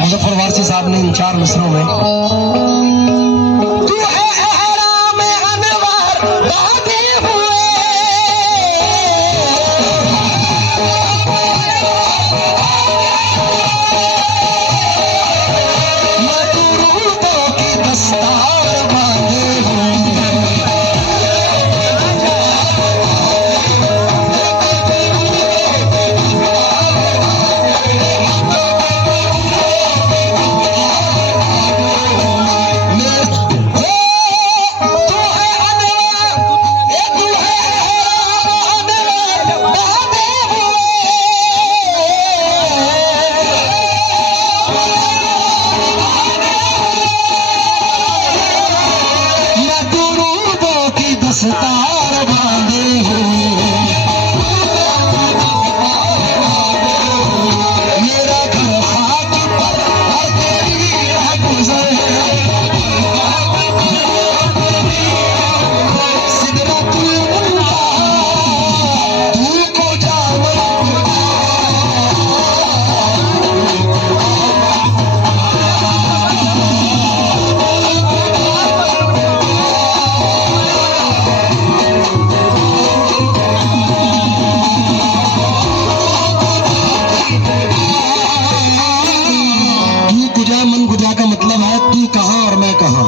मुजफ्फर वारसी साहब ने इन 4 मिसरों में तू है अहराम अनवार बादे हुए मदरूदों की दस्तार बांधे दस्तार बांधे हुए मेरा घर खाक पर और तेरी राह गुजर सिदरतुल मुंतहा तू को मन गुजा का मतलब है तू कहां और मैं कहां।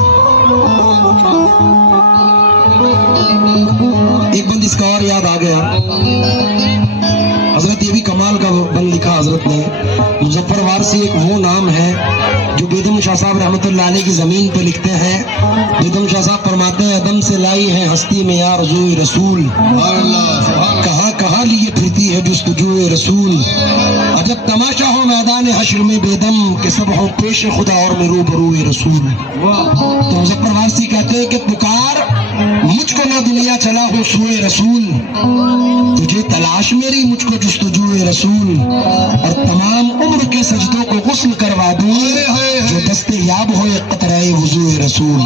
एक बंद इसका और याद आ गया, हजरत ये भी कमाल का बंद लिखा हजरत ने। मुजफ्फर वारसी एक वो नाम है जो बेदम शाह साहब रहमतुल्लाह अलैह की जमीन पे लिखते हैं। बेदम शाह साहब फरमाते हैं अदम से लाई है हस्ती में यार रजूए रसूल, कहाँ कहाँ लिए फिरती है जुस्तजूए रसूल। अजब तमाशा हो मैदान हश्र में बेदम के सब हो पेश खुदा और में रूबरूए रसूल। तो मुजफ्फर वारसी कहते हैं कि पुकार मुझको ना दुनिया चला हो सूए रसूल, तुझे तलाश मेरी मुझको जुस्तजूए रसूल। और तमाम उम्र के सजदों को गुस्ल करवा दूं जो दस्ते याब हो कतराए वुज़ूए रसूल।